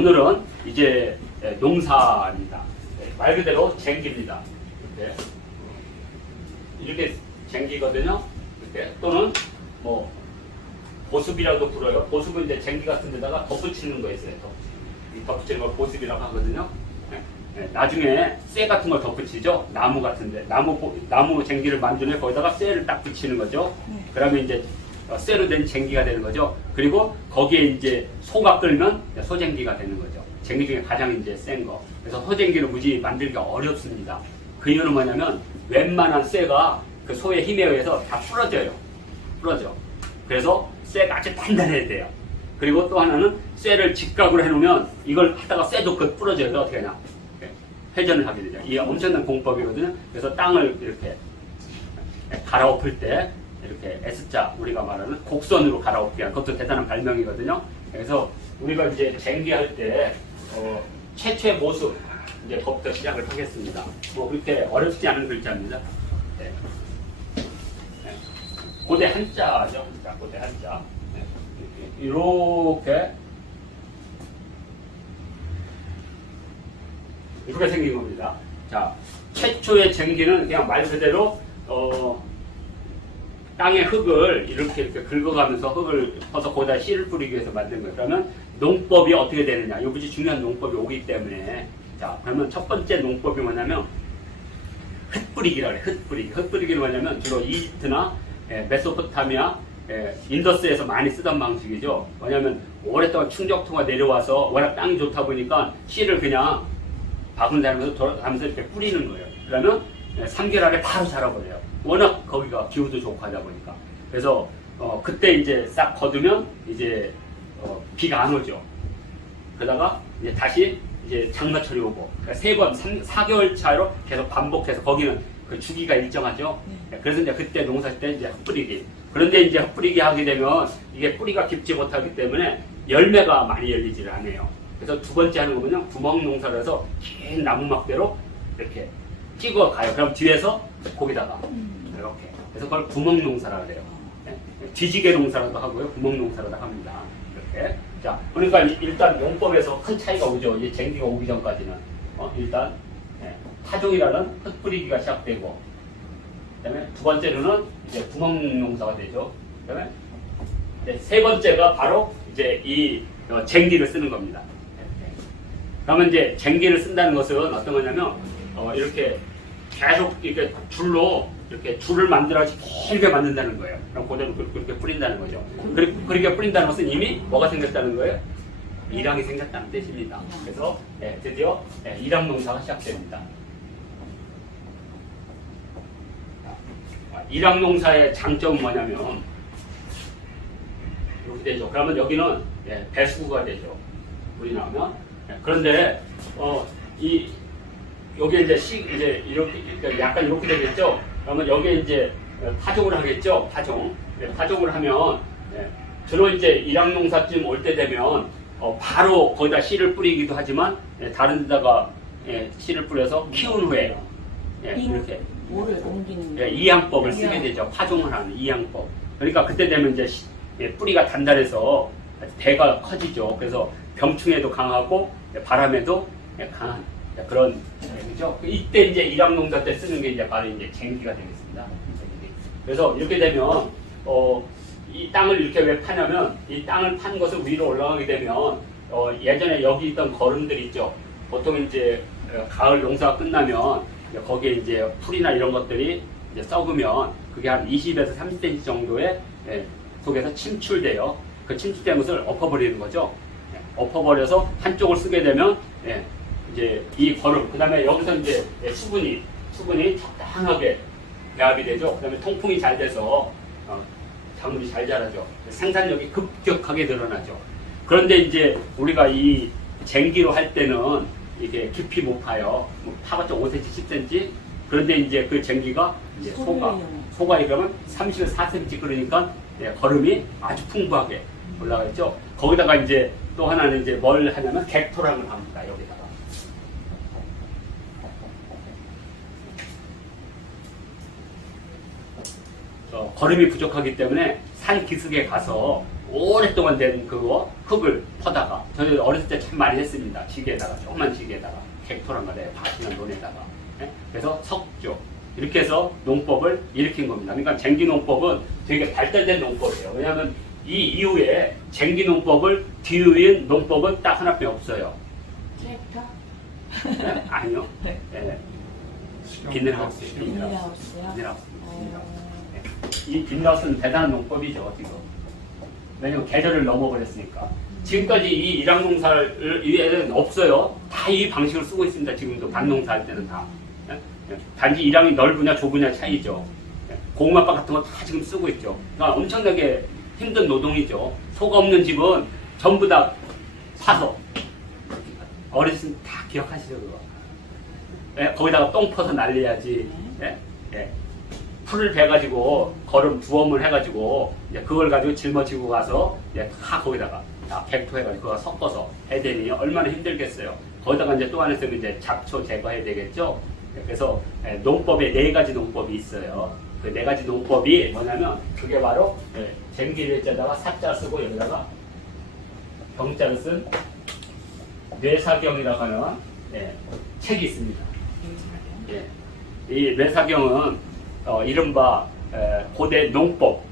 오늘은 이제 농사입니다. 말 그대로 쟁기입니다. 이렇게 쟁기거든요. 이렇게 또는 뭐 보습이라고 불어요. 보습은 이제 쟁기 같은 데다가 덧붙이는 거 있어요. 이 덧붙이는 걸 보습이라고 하거든요. 나중에 쇠 같은 걸 덧붙이죠. 나무 같은데 나무 쟁기를 만드면 거기다가 쇠를 딱 붙이는 거죠. 그러면 이제 쇠로 된 쟁기가 되는 거죠. 그리고 거기에 이제 소가 끓면 소쟁기가 되는 거죠. 쟁기 중에 가장 이제 센 거. 그래서 소쟁기는 무지 만들기가 어렵습니다. 그 이유는 뭐냐면 웬만한 쇠가 그 소의 힘에 의해서 다 부러져요. 부러져. 그래서 쇠가 아주 단단해야 돼요. 그리고 또 하나는 쇠를 직각으로 해놓으면 이걸 하다가 쇠도 그 부러져요. 어떻게 하냐? 회전을 하게 되죠. 이게 엄청난 공법이거든요. 그래서 땅을 이렇게 갈아엎을 때 이렇게 S자 우리가 말하는 곡선으로 갈아엎게 하는 그것도 대단한 발명이거든요. 그래서 우리가 이제 쟁기할 때 최초의 모습 이제부터 시작을 하겠습니다. 뭐 그렇게 어렵지 않은 글자입니다. 네. 네. 고대 한자죠. 자, 고대 한자. 네. 이렇게 생긴 겁니다. 자, 최초의 쟁기는 그냥 말 그대로 땅의 흙을 이렇게 긁어가면서 흙을 퍼서 거기다 씨를 뿌리기 위해서 만든 거예요. 그러면 농법이 어떻게 되느냐? 이거 무지 중요한 농법이 오기 때문에 자, 그러면 첫 번째 농법이 뭐냐면 흙뿌리기라고 해요. 흙뿌리기. 흙뿌리기는 뭐냐면 주로 이집트나 메소포타미아, 인더스에서 많이 쓰던 방식이죠. 뭐냐면 오랫동안 충격토가 내려와서 워낙 땅이 좋다 보니까 씨를 그냥 박은 다음에서 돌아가면서 이렇게 뿌리는 거예요. 그러면 3개월 안에 바로 자라버려요. 워낙 거기가 기후도 좋고 하다 보니까. 그래서 그때 이제 싹 거두면 이제 비가 안 오죠. 그러다가 이제 다시 이제 장마철이 오고 그러니까 4개월 차로 계속 반복해서 거기는 그 주기가 일정하죠. 그래서 이제 그때 농사할 때 이제 흙뿌리기. 그런데 이제 흙뿌리기 하게 되면 이게 뿌리가 깊지 못하기 때문에 열매가 많이 열리지를 않아요. 그래서 두 번째 하는 거는요, 구멍 농사를 해서 긴 나무 막대로 이렇게 찍어 가요. 그럼 뒤에서 거기다가 이렇게. 그래서 그걸 구멍 농사라고 해요. 네? 뒤지개 농사라도 하고요, 구멍 농사라도 합니다. 이렇게. 자, 그러니까 일단 용법에서 큰 차이가 오죠. 이제 쟁기가 오기 전까지는. 일단 파종이라는 흙 뿌리기가 시작되고, 그다음에 두 번째로는 이제 구멍 농사가 되죠. 그다음에 세 번째가 바로 이제 이 쟁기를 쓰는 겁니다. 그러면 이제 쟁기를 쓴다는 것은 어떤 거냐면 이렇게 계속 이렇게 줄을 만들어서 길게 만든다는 거예요. 그럼 그대로 그렇게 뿌린다는 거죠. 그렇게 뿌린다는 것은 이미 뭐가 생겼다는 거예요? 일항이 생겼다는 뜻입니다. 그래서 드디어 일항 농사가 시작됩니다. 일항 농사의 장점은 뭐냐면 이렇게 되죠. 그러면 여기는 배수구가 되죠. 물이 나오면. 그런데 여기 이제 이렇게 약간 이렇게 되겠죠. 그러면 여기에 이제 파종을 하겠죠. 파종을 하면 주로 이제 일항농사쯤 올 때 되면 바로 거기다 씨를 뿌리기도 하지만 다른 데다가 씨를 뿌려서 키운 후에 이렇게 뭐를 옮기는 이항법을 쓰게 되죠. 파종을 하는 이항법. 그러니까 그때 되면 이제 뿌리가 단단해서 대가 커지죠. 그래서 병충해도 강하고 바람에도 강한 그런 얘기죠. 이때 이제 일항농사 때 쓰는 게 이제 바로 이제 쟁기가 되겠습니다. 그래서 이렇게 되면 이 땅을 이렇게 왜 파냐면 이 땅을 판 것을 위로 올라가게 되면 예전에 여기 있던 거름들 있죠. 보통 이제 가을 농사가 끝나면 거기에 이제 풀이나 이런 것들이 이제 썩으면 그게 한 20에서 30cm 정도의 속에서 침출돼요. 그 침출된 것을 엎어버리는 거죠. 엎어버려서 한쪽을 쓰게 되면 이제 이 거름, 그 다음에 여기서 이제 수분이 적당하게 배합이 되죠. 그 다음에 통풍이 잘 돼서 작물이 잘 자라죠. 생산력이 급격하게 늘어나죠. 그런데 이제 우리가 이 쟁기로 할 때는 이게 깊이 못 파요. 파봤자 5cm, 10cm. 그런데 이제 그 쟁기가 이제 소가 그러면 34cm 그러니까 거름이 아주 풍부하게 올라가 있죠. 거기다가 이제 또 하나는 이제 뭘 하냐면 객토랑을 합니다. 여기다가. 거름이 부족하기 때문에 산 기슭에 가서 오랫동안 된 그거 흙을 퍼다가 저희 어렸을 때 참 많이 했습니다. 지게에다가 조그만 지게에다가 객토란 말이에요. 밭이나 논에다가. 예? 그래서 석조 이렇게 해서 농법을 일으킨 겁니다. 그러니까 쟁기 농법은 되게 발달된 농법이에요. 왜냐하면 이 이후에 쟁기 농법을 뒤이은 농법은 딱 하나밖에 없어요. 트랙터? 네? 아니요. 네. 네. 비닐하우스. 비닐하우스요? 비닐하우스. 이 비닐하우스는 대단한 농법이죠, 지금. 왜냐면 계절을 넘어버렸으니까. 지금까지 이 일항농사를 이에는 없어요. 다 이 방식을 쓰고 있습니다. 지금도 밭농사 할 때는 다. 단지 일항이 넓으냐 좁으냐 차이죠. 고구마밭 같은 거 다 지금 쓰고 있죠. 그러니까 엄청나게 힘든 노동이죠. 속 없는 집은 전부 다 파서. 어르신 다 기억하시죠, 그거? 예? 거기다가 똥 퍼서 날려야지. 예? 예. 풀을 베가지고 거름 두엄을 해가지고 이제 그걸 가지고 짊어지고 가서 이제 다 거기다가 다 객토해가지고 그거 섞어서 해야 되니 얼마나 힘들겠어요. 거기다가 이제 또 하나 있으면 이제 잡초 제거해야 되겠죠. 그래서 농법에 4가지 농법이 있어요. 그 4가지 농법이 뭐냐면 그게 바로 쟁기를자다가 사자 쓰고 여기다가 경자를 쓴 뇌사경이라고 하는 책이 있습니다. 예. 이 뇌사경은 이른바 고대 농법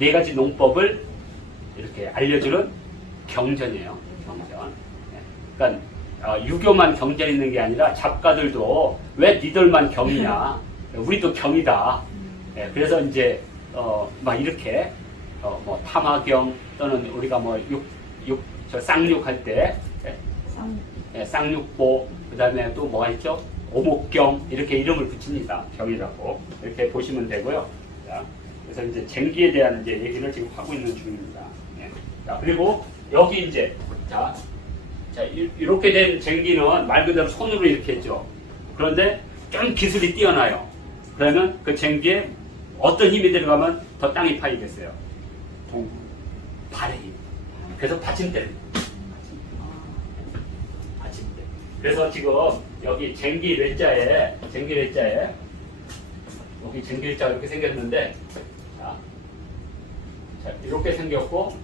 4가지 농법을 이렇게 알려주는 경전이에요. 경전. 그러니까 유교만 경전 있는 게 아니라 작가들도 왜 니들만 경이냐? 우리도 경이다. 그래서 이제 막 이렇게 뭐 탐화경 또는 우리가 뭐 쌍육할 때 쌍육보 그다음에 또 뭐가 있죠? 오목경 이렇게 이름을 붙입니다. 경이라고 이렇게 보시면 되고요. 자, 그래서 이제 쟁기에 대한 이제 얘기를 지금 하고 있는 중입니다. 자, 그리고 여기 이제 자 이렇게 된 쟁기는 말 그대로 손으로 이렇게 했죠. 그런데 좀 기술이 뛰어나요. 그러면 그 쟁기에 어떤 힘이 들어가면 더 땅이 파이겠어요. 발의 힘. 그래서 받침대를. 받침대. 그래서 지금 여기 쟁기례자에 여기 쟁기례자가 이렇게 생겼는데 자, 이렇게 생겼고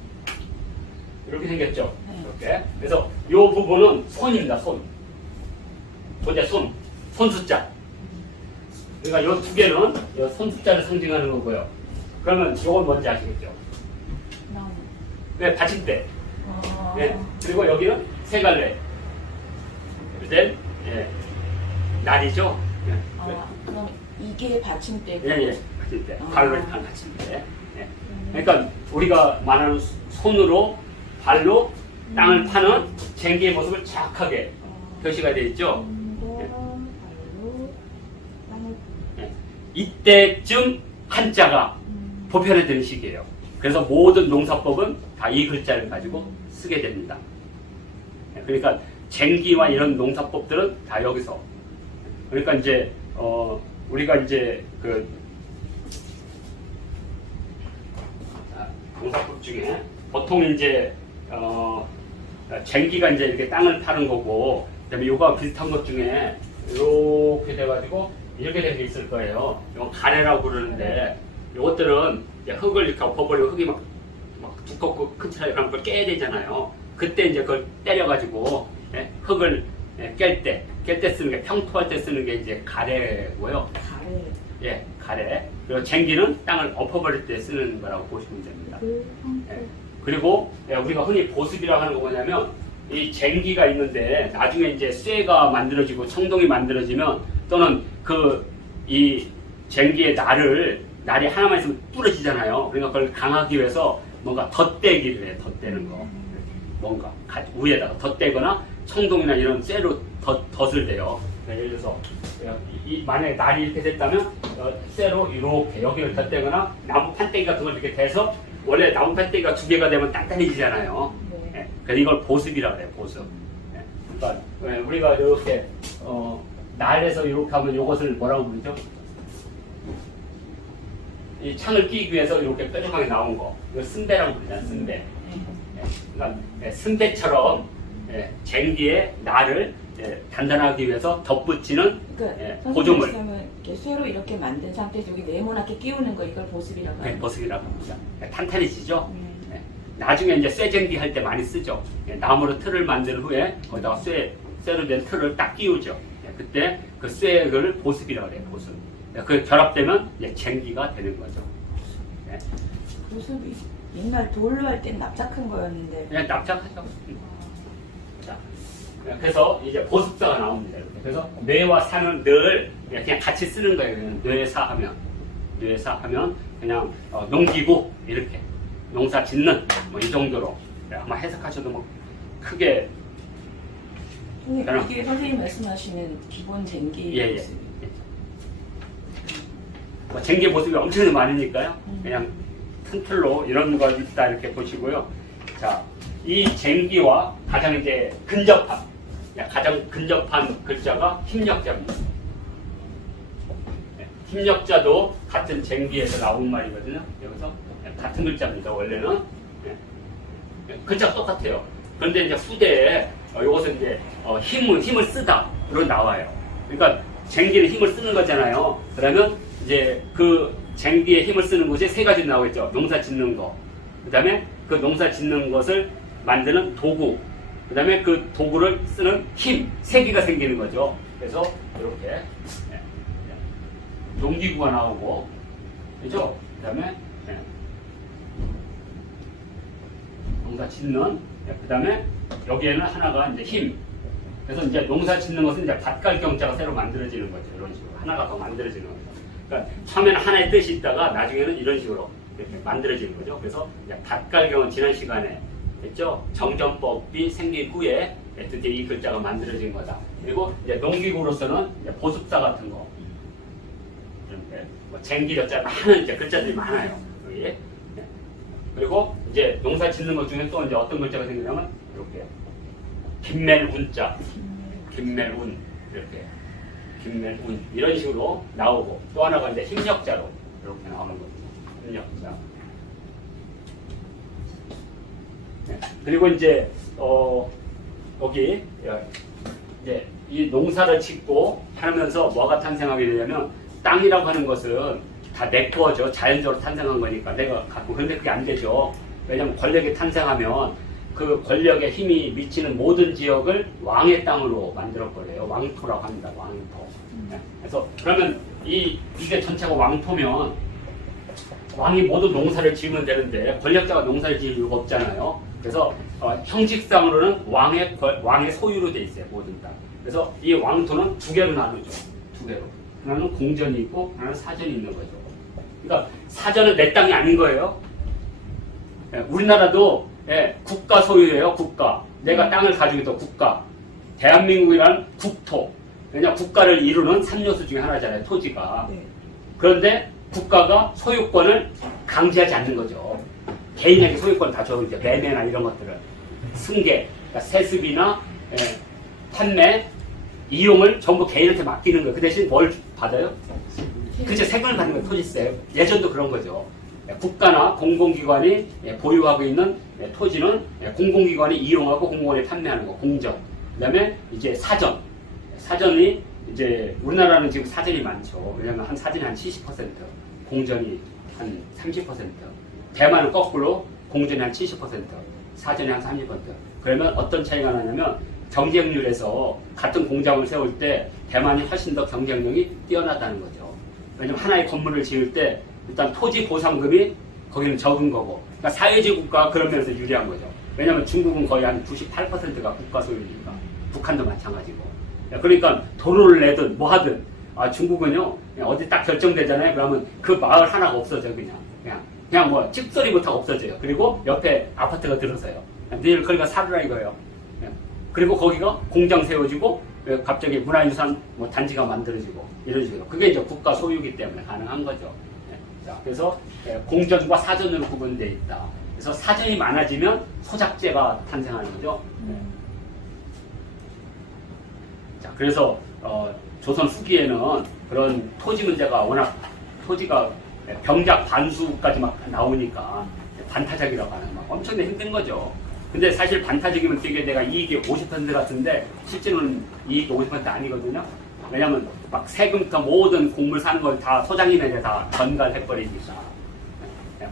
이렇게 생겼죠. 이렇게. 그래서 이 부분은 손입니다. 손. 보자 손 숫자. 그러니까 이 2개는 이 손 숫자를 상징하는 거고요. 그러면 이건 뭔지 아시겠죠? 네, 받침대. 네. 그리고 여기는 세 갈래. 된 날이죠. 그럼 이게 받침대고? 예, 받침대. 발로 한 받침대. 그러니까 우리가 말하는 손으로 발로 땅을 파는 쟁기의 모습을 정확하게 표시가 되어 있죠. 이때쯤 한자가 보편화되는 시기예요. 그래서 모든 농사법은 다 이 글자를 가지고 쓰게 됩니다. 그러니까 쟁기와 이런 농사법들은 다 여기서. 그러니까 이제 우리가 이제 그 농사법 중에 보통 이제 쟁기가 이제 이렇게 땅을 파는 거고, 그다음에 요거와 비슷한 것 중에 이렇게 돼가지고 이렇게 된 게 있을 거예요. 이건 가래라고 부르는데, 요것들은 이제 흙을 이렇게 엎어버리고 흙이 막 두껍고 큰 차에 그런 걸 깨야 되잖아요. 그때 이제 그걸 때려가지고 흙을 깰 때 쓰는 게, 평토할 때 쓰는 게 이제 가래고요. 가래. 예, 가래. 그리고 쟁기는 땅을 엎어버릴 때 쓰는 거라고 보시면 됩니다. 그리고 우리가 흔히 보습이라고 하는 거 뭐냐면, 이 쟁기가 있는데 나중에 이제 쇠가 만들어지고 청동이 만들어지면, 또는 이 쟁기의 날이 하나만 있으면 부러지잖아요. 그러니까 그걸 강하기 위해서 뭔가 덧대기를 해. 덧대는 거. 뭔가 위에다가 덧대거나 청동이나 이런 쇠로 덧을 대요. 예를 들어서 만약에 날이 이렇게 됐다면 쇠로 이렇게 여기를 덧대거나 나무 판때기 같은 걸 이렇게 대서, 원래 나무 판때기가 2개가 되면 단단해지잖아요. 예, 그래서 이걸 보습이라고 해요. 보습. 예, 그러니까 우리가 이렇게 날에서 이렇게 하면 이것을 뭐라고 부르죠? 이 창을 끼기 위해서 이렇게 뾰족하게 나온 거, 이거 쓴배라고 부르잖아요. 쓴배. 예, 그러니까 쓴배처럼 쟁기의 날을 단단하기 위해서 덧붙이는 보조물. 이렇게 쇠로 이렇게 만든 상태에서 여기 네모나게 끼우는 거, 이걸 보습이라고 해요. 보습이라고 합니다. 탄탄해지죠. 나중에 이제 쇠쟁기 할 때 많이 쓰죠. 예, 나무로 틀을 만든 후에 거기다가 쇠로 된 틀을 딱 끼우죠. 예, 그때 그 쇠를 보습이라고 해요. 보습. 예, 그 결합되면 이제 쟁기가 되는 거죠. 예. 보습이 옛날 돌로 할 땐 납작한 거였는데. 그냥 납작하죠. 자, 그래서 이제 보습사가 나옵니다. 이렇게. 그래서 뇌와 사는 늘 그냥 같이 쓰는 거예요. 그냥 뇌사하면 그냥 농기구 이렇게 농사 짓는 뭐 이 정도로 아마 해석하셔도 뭐 크게. 근데 이게 선생님 말씀하시는 기본 쟁기 예, 예. 보습. 뭐 쟁기 보습이 엄청 많으니까요. 그냥 큰 틀로 이런 거 있다 이렇게 보시고요. 자, 이 쟁기와 가장 이제 가장 근접한 글자가 힘력자입니다. 힘력자도 같은 쟁기에서 나온 말이거든요. 여기서 같은 글자입니다. 원래는 글자가 똑같아요. 그런데 이제 후대에 이것은 이제 힘을 쓰다로 나와요. 그러니까 쟁기는 힘을 쓰는 거잖아요. 그러면 이제 그 쟁기에 힘을 쓰는 곳이 세 가지 나오겠죠. 농사 짓는 거, 그 다음에 그 농사 짓는 것을 만드는 도구, 그 다음에 그 도구를 쓰는 힘, 세 개가 생기는 거죠. 그래서 이렇게 농기구가 나오고, 그죠? 그 다음에 농사 짓는, 그 다음에 여기에는 하나가 이제 힘. 그래서 이제 농사 짓는 것은 이제 밭갈경자가 새로 만들어지는 거죠. 이런 식으로 하나가 더 만들어지는 거죠. 그러니까 처음에는 하나의 뜻이 있다가 나중에는 이런 식으로 이렇게 만들어지는 거죠. 그래서 이제 밭갈경은 지난 시간에 했죠. 정전법이 생긴 후에 드디어 이 글자가 만들어진 거다. 그리고 이제 농기구로서는 이제 보습사 같은 거, 이렇게 뭐 쟁기력자 많은 이제 글자들이 많아요. 여기. 네. 그리고 이제 농사 짓는 것 중에 또 이제 어떤 글자가 생기냐면 이렇게 김멜운자, 김멜운 이렇게. 김멜운 이런 식으로 나오고, 또 하나가 이제 힘력자로 이렇게 나오는 거죠. 힘력자. 네. 그리고 이제 여기 이제 이 농사를 짓고 하면서 뭐가 탄생하게 되냐면 땅이라고 하는 것은 다 내 거죠. 자연적으로 탄생한 거니까 내가 갖고. 그런데 그게 안 되죠. 왜냐하면 권력이 탄생하면 그 권력의 힘이 미치는 모든 지역을 왕의 땅으로 만들어버려요. 왕토라고 합니다. 왕토. 네. 그래서 그러면 이게 전체가 왕토면 왕이 모든 농사를 지으면 되는데 권력자가 농사를 지을 이유가 없잖아요. 그래서 형식상으로는 왕의 소유로 돼 있어요. 모든 땅. 그래서 이 왕토는 두 개로 나누죠. 두 개로. 하나는 공전이 있고 하나는 사전이 있는 거죠. 그러니까 사전은 내 땅이 아닌 거예요. 예, 우리나라도 국가 소유예요. 국가. 내가 땅을 가지고 있던 국가. 대한민국이란 국토. 왜냐 국가를 이루는 3요소 중에 하나잖아요. 토지가. 네. 그런데 국가가 소유권을 강제하지 않는 거죠. 개인에게 소유권 다 줘요. 이제 매매나 이런 것들을. 승계, 그러니까 세습이나 판매, 이용을 전부 개인한테 맡기는 거예요. 그 대신 뭘 받아요? 그죠? 세금을 받는 거예요. 토지세. 예전도 그런 거죠. 국가나 공공기관이 보유하고 있는 토지는 공공기관이 이용하고 공공기관이 판매하는 거, 공정. 그 다음에 이제 사전. 사전이 이제 우리나라는 지금 사전이 많죠. 왜냐면 한 사전이 한 70%, 공전이 한 30%. 대만은 거꾸로 공전이 한 70%, 사전이 한 30%. 그러면 어떤 차이가 나냐면 경쟁률에서 같은 공장을 세울 때 대만이 훨씬 더 경쟁력이 뛰어나다는 거죠. 왜냐면 하나의 건물을 지을 때 일단 토지 보상금이 거기는 적은 거고, 그러니까 사회주의 국가가 그런 면에서 유리한 거죠. 왜냐면 중국은 거의 한 98%가 국가 소유니까, 북한도 마찬가지고. 그러니까 도로를 내든 뭐 하든, 중국은요 어디 딱 결정되잖아요. 그러면 그 마을 하나가 없어져요. 그냥 뭐 찍소리 못하고 없어져요. 그리고 옆에 아파트가 들어서요. 늘 거기가 살으라 이거예요. 그리고 거기가 공장 세워지고 갑자기 문화유산 뭐 단지가 만들어지고 이런 식으로. 그게 이제 국가 소유이기 때문에 가능한 거죠. 자, 그래서 공전과 사전으로 구분되어 있다. 그래서 사전이 많아지면 소작제가 탄생하는 거죠. 자, 그래서 조선 후기에는 그런 토지 문제가 워낙 토지가 병작 반수까지 막 나오니까 반타작이라고 하는 막 엄청나게 힘든 거죠. 근데 사실 반타작이면 되게 내가 이익이 50% 같은데 실제로는 이익이 50% 아니거든요. 왜냐면 막 세금부터 모든 곡물 사는 걸 다 소장님에게 다 전가해버리니까.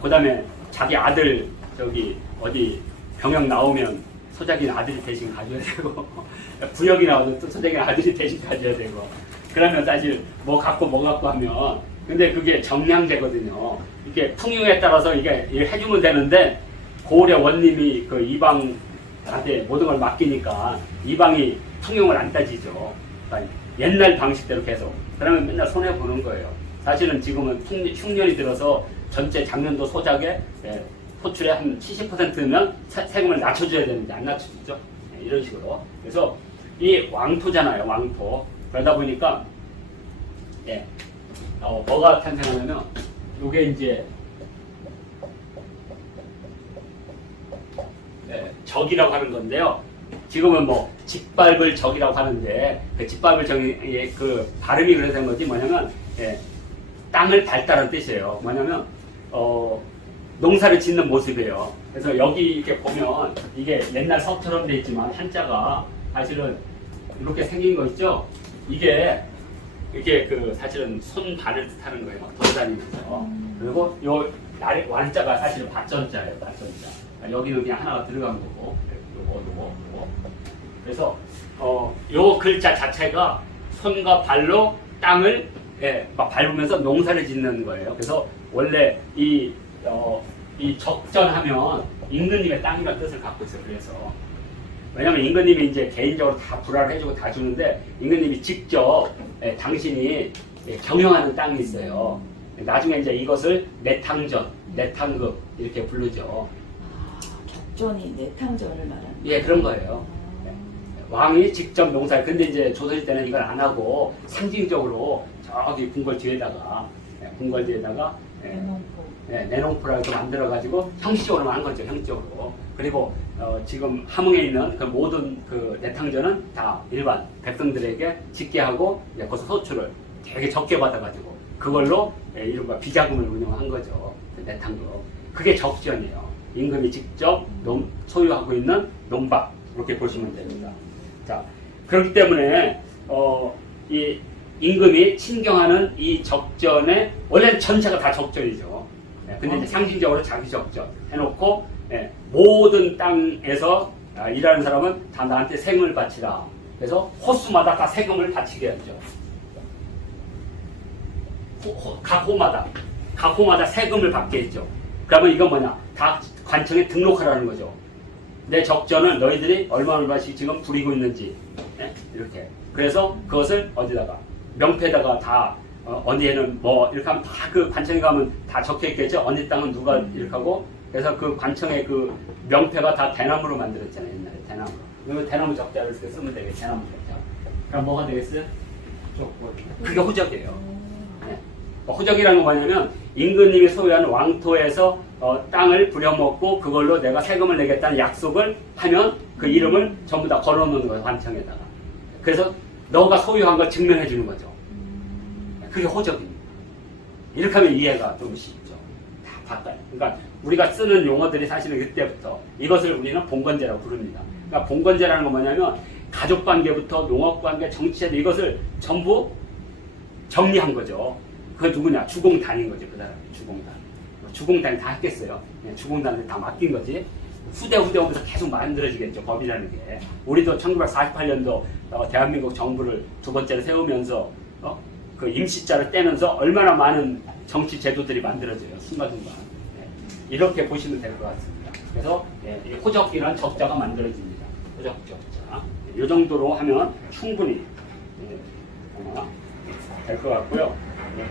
그 다음에 자기 아들 어디 병역 나오면 소작이는 아들이 대신 가져야 되고 부역이 나오면 또 소작이는 아들이 대신 가져야 되고 그러면 사실 뭐 갖고 하면 근데 그게 정량제거든요. 이게 풍요에 따라서 이게 해주면 되는데 고을의 원님이 그 이방한테 모든 걸 맡기니까 이방이 풍요를 안 따지죠. 그러니까 옛날 방식대로 계속 그러면 맨날 손해 보는 거예요. 사실은 지금은 흉년이 들어서 전체 작년도 소작에 소출의 한 70%면 세금을 낮춰줘야 되는데 안 낮춰주죠. 이런 식으로. 그래서 이 왕토잖아요. 왕토. 그러다 보니까 뭐가 탄생하냐면 이게 이제 적이라고 하는 건데요. 지금은 뭐 짓밟을 적이라고 하는데 그 짓밟을 적의 그 발음이 그래서 된 거지 뭐냐면 땅을 밟다는 뜻이에요. 뭐냐면 농사를 짓는 모습이에요. 그래서 여기 이렇게 보면 이게 옛날 서처럼 돼 있지만 한자가 사실은 이렇게 생긴 거 있죠. 이게 그 사실은 손발을 뜻하는 거예요. 막 돌아다니면서. 그리고 요 완자가 사실은 밭전자예요. 밭전자. 여기는 그냥 하나가 들어간 거고, 요거. 그래서 요 글자 자체가 손과 발로 땅을 막 밟으면서 농사를 짓는 거예요. 그래서 원래 이 적전하면 임금님의 땅이라는 뜻을 갖고 있어요. 그래서 왜냐면 임금님이 이제 개인적으로 다 불화를 해주고 다 주는데 임금님이 직접 당신이 경영하는 땅이 있어요. 나중에 이제 이것을 내탕전, 내탕급 이렇게 부르죠. 적전이 내탕전을 말하는. 예, 그런 거예요. 왕이 직접 농사를 근데 이제 조선시 때는 이걸 안 하고 상징적으로 저기 궁궐 뒤에다가 내농포라고 만들어가지고 형식적으로 한 거죠. 형식적으로. 그리고 지금 함흥에 있는 그 모든 그 내탕전은 다 일반 백성들에게 짓게 하고 거기서 소출을 되게 적게 받아가지고 그걸로 이른바 비자금을 운영한 거죠. 내탕금. 그게 적전이에요. 임금이 직접 소유하고 있는 농박 이렇게 보시면 됩니다. 자, 그렇기 때문에 이 임금이 친경하는 이 적전에 원래는 전체가 다 적전이죠. 근데 이제 상징적으로 자기 적전 해놓고 모든 땅에서 일하는 사람은 다 나한테 세금을 바치라. 그래서 호수마다 다 세금을 바치게 하죠. 각 호마다 세금을 받게 했죠. 그러면 이건 뭐냐? 다 관청에 등록하라는 거죠. 내 적전을 너희들이 얼마씩 지금 부리고 있는지 이렇게. 그래서 그것을 어디다가 명패에다가 다 어디에는 뭐 이렇게 하면 다 그 관청에 가면 다 적혀 있겠죠. 어느 땅은 누가 이렇게 하고 그래서 그 관청의 그 명패가 다 대나무로 만들었잖아요. 옛날에 대나무. 그러면 대나무 적자를 이렇게 쓰면 되겠죠. 대나무 적자. 그럼 뭐가 되겠어요? 그게 호적이에요. 호적이라는 건 뭐냐면 임금님이 소유하는 왕토에서 땅을 부려먹고 그걸로 내가 세금을 내겠다는 약속을 하면 그 이름을 전부 다 걸어놓는 거예요. 관청에다가. 그래서 너가 소유한 걸 증명해 주는 거죠. 그게 호적입니다. 이렇게 하면 이해가 좀 쉽죠. 다 바꿔요. 그러니까 우리가 쓰는 용어들이 사실은 그때부터 이것을 우리는 봉건제라고 부릅니다. 그러니까 봉건제라는 건 뭐냐면 가족관계부터 농업관계, 정치제도 이것을 전부 정리한 거죠. 그게 누구냐? 주공단인 거죠. 그 사람이 주공단. 주공단이 다 했겠어요. 주공단을 다 맡긴 거지. 후대 오면서 계속 만들어지겠죠. 법이라는 게. 우리도 1948년도 대한민국 정부를 두 번째로 세우면서 그 임시자를 떼면서 얼마나 많은 정치 제도들이 만들어져요. 순간순간. 이렇게 보시면 될 것 같습니다. 그래서 이 호적이라는 적자가 만들어집니다. 호적 적자. 이 정도로 하면 충분히 될 것 같고요.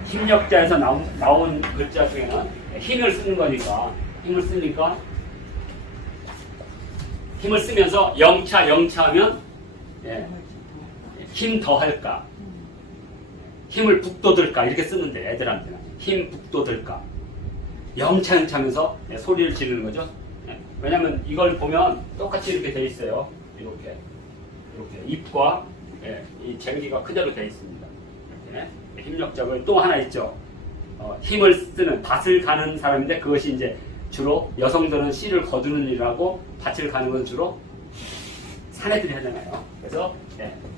힘력자에서 나온 글자 중에는 힘을 쓰는 거니까 힘을 쓰면서 영차하면 힘 더할까 힘을 북돋을까 이렇게 쓰면 돼. 애들한테는 힘 북돋을까 영차하면서 소리를 지르는 거죠. 왜냐면 이걸 보면 똑같이 이렇게 돼 있어요. 이렇게 입과 이 쟁기가 그대로 돼 있습니다. 힘력적을 또 하나 있죠. 힘을 쓰는 밭을 가는 사람인데 그것이 이제 주로 여성들은 씨를 거두는 일하고 밭을 가는 건 주로 사내들이 하잖아요. 그래서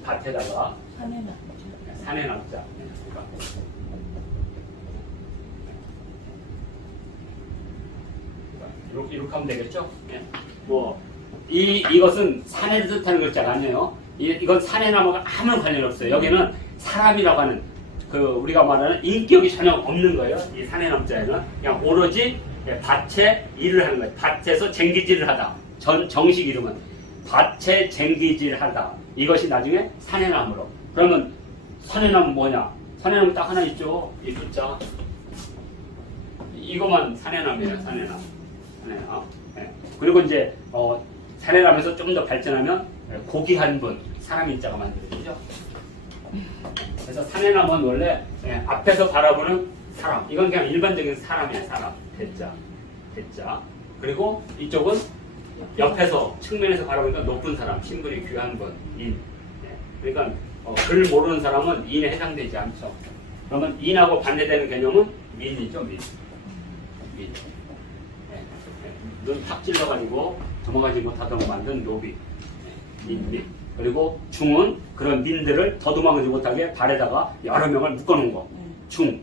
밭에다가 산에 남자. 이렇게 하면 되겠죠? 예. 이것은 산해를 뜻하는 글자가 아니에요. 이건 산해나무가 아무 관련 없어요. 여기는 사람이라고 하는 우리가 말하는 인격이 전혀 없는 거예요. 이 산해남자에는 그냥 오로지 밭에 일을 하는 거예요. 밭에서 쟁기질을 하다. 정식 이름은 밭에 쟁기질하다. 이것이 나중에 산해나무로. 그러면 산해나무 뭐냐? 산해나무 딱 하나 있죠. 이 글자. 이거만 산해나무예요. 산해나무. 산해나무. 네. 그리고 이제 산해나무에서 좀 더 발전하면 고기 한 분, 사람 인자가 만들어지죠. 그래서 산해나무는 원래 앞에서 바라보는 사람. 이건 그냥 일반적인 사람이에요. 사람. 대자. 그리고 이쪽은 옆에서 측면에서 바라보니까 높은 사람, 신분이 귀한 분, 인. 그러니까 글 모르는 사람은 인에 해당되지 않죠. 그러면 인하고 반대되는 개념은 민이죠. 민. 눈 탁 찔러가지고 도망가지 못하도록 만든 노비. 민. 그리고 중은 그런 민들을 더 도망가지 못하게 발에다가 여러 명을 묶어놓은 거. 중.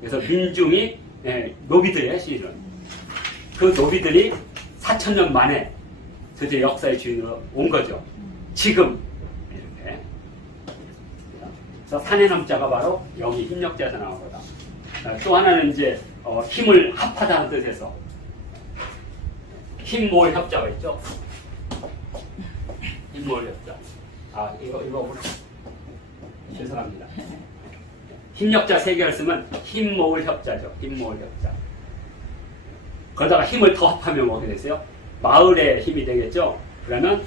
그래서 민중이 노비들이에요. 실은. 그 노비들이 4,000년 만에 드디어 역사의 주인으로 온 거죠. 지금 이렇게. 그래서 산해남자가 바로 여기 힘력자에서 나온 거다. 또 하나는 이제 힘을 합하다는 뜻에서 힘모을 협자가 있죠. 힘모을 협자. 이거 오늘 죄송합니다. 힘력자 3개를 쓰면 힘모을 협자죠. 힘모을 협자. 거기다가 힘을 더 합하면 뭐게 되세요? 마을의 힘이 되겠죠. 그러면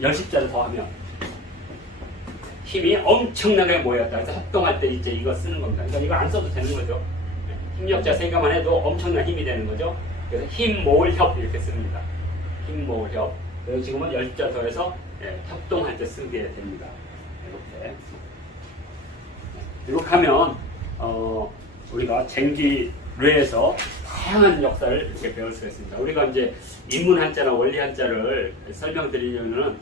10자를 더하면 힘이 엄청나게 모였다. 그래서 협동할 때 이제 이거 쓰는 겁니다. 그러니까 이거 안 써도 되는 거죠. 힘력자 3개만 해도 엄청난 힘이 되는 거죠. 그래서 힘, 모을, 협 이렇게 씁니다. 힘, 모을, 협. 그래서 지금은 10자 더해서 협동할 때 쓰게 됩니다. 이렇게 하면 우리가 쟁기류에서 다양한 역사를 이렇게 배울 수가 있습니다. 우리가 이제 인문 한자나 원리 한자를 설명드리려면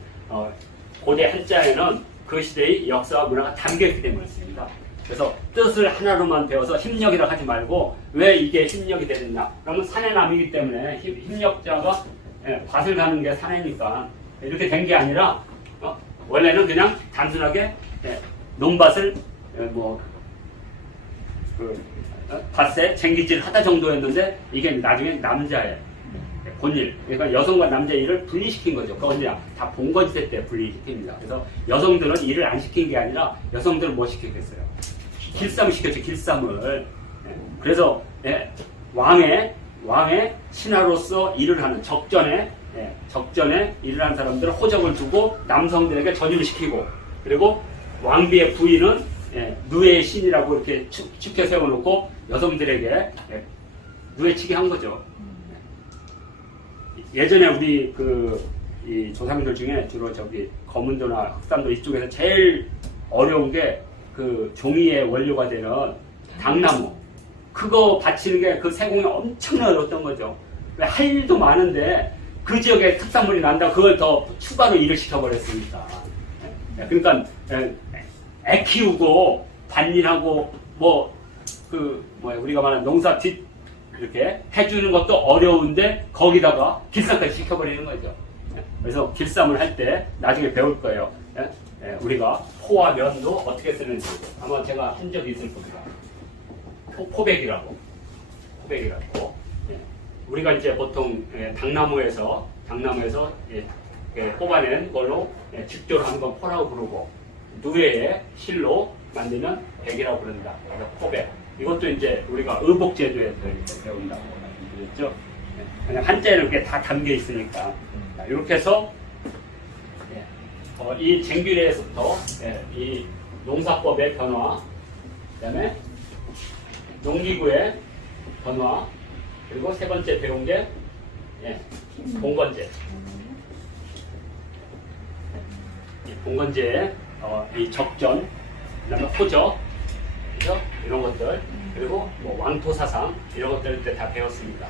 고대 한자에는 그 시대의 역사와 문화가 담겨있기 때문에 그렇습니다. 그래서 뜻을 하나로만 배워서 힘력이라고 하지 말고 왜 이게 힘력이 되느냐? 그러면 산해남이기 때문에 힘력자가 밭을 가는 게 산해니까 이렇게 된 게 아니라 원래는 그냥 단순하게 논밭을 밭에 쟁기질 하다 정도였는데 이게 나중에 남자의 본일, 그러니까 여성과 남자의 일을 분리시킨 거죠. 그거 언제야? 다 봉건시대 때 분리시킵니다. 그래서 여성들은 일을 안 시킨 게 아니라 여성들은 뭐 시켰겠어요? 길쌈을 시켰죠. 길쌈을. 그래서 왕의 신하로서 일을 하는 적전에 일을 하는 사람들은 호적을 두고 남성들에게 전유를 시키고, 그리고 왕비의 부인은 누에의 신이라고 이렇게 축혀 세워놓고 여성들에게 누에치기 한 거죠. 예전에 우리 이 조상들 중에 주로 거문도나 흑산도 이쪽에서 제일 어려운 게 종이의 원료가 되는 당나무. 그거 받치는 게 그 세공이 엄청나게 어려웠던 거죠. 왜 할 일도 많은데 그 지역에 특산물이 난다 그걸 더 추가로 일을 시켜버렸으니까. 그러니까 애 키우고 밭일하고 우리가 말하는 농사 이렇게 해주는 것도 어려운데 거기다가 길쌈까지 시켜버리는 거죠. 그래서 길쌈을 할 때 나중에 배울 거예요. 우리가 포와 면도 어떻게 쓰는지 아마 제가 한 적이 있을 겁니다. 포백이라고. 우리가 이제 보통 당나무에서 뽑아낸 걸로 직조를 하는 건 포라고 부르고, 누에의 실로 만들면 백이라고 부른다. 그래서 포백. 이것도 이제 우리가 의복제도에서 배운다고 그랬죠. 그냥 한자에는 그게 다 담겨 있으니까. 이렇게 해서 이 쟁규례에서부터 이 농사법의 변화, 그다음에 농기구의 변화, 그리고 세 번째 배운 게 봉건제. 이 봉건제의 이 적전, 그다음에 호적, 그죠? 이런 것들, 그리고 왕토사상 이런 것들을 다 배웠습니다.